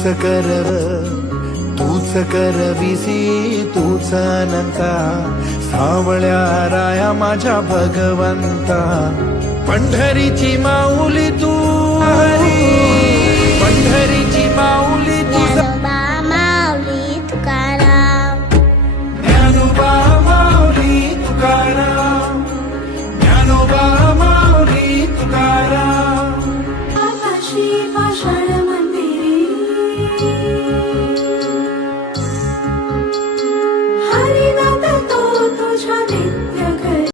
तूच करव तूच करविसी तूच अनंता. सावळ्या राया माझ्या भगवंता. पंढरीची माऊली तू पंढरीची माऊली तू माऊली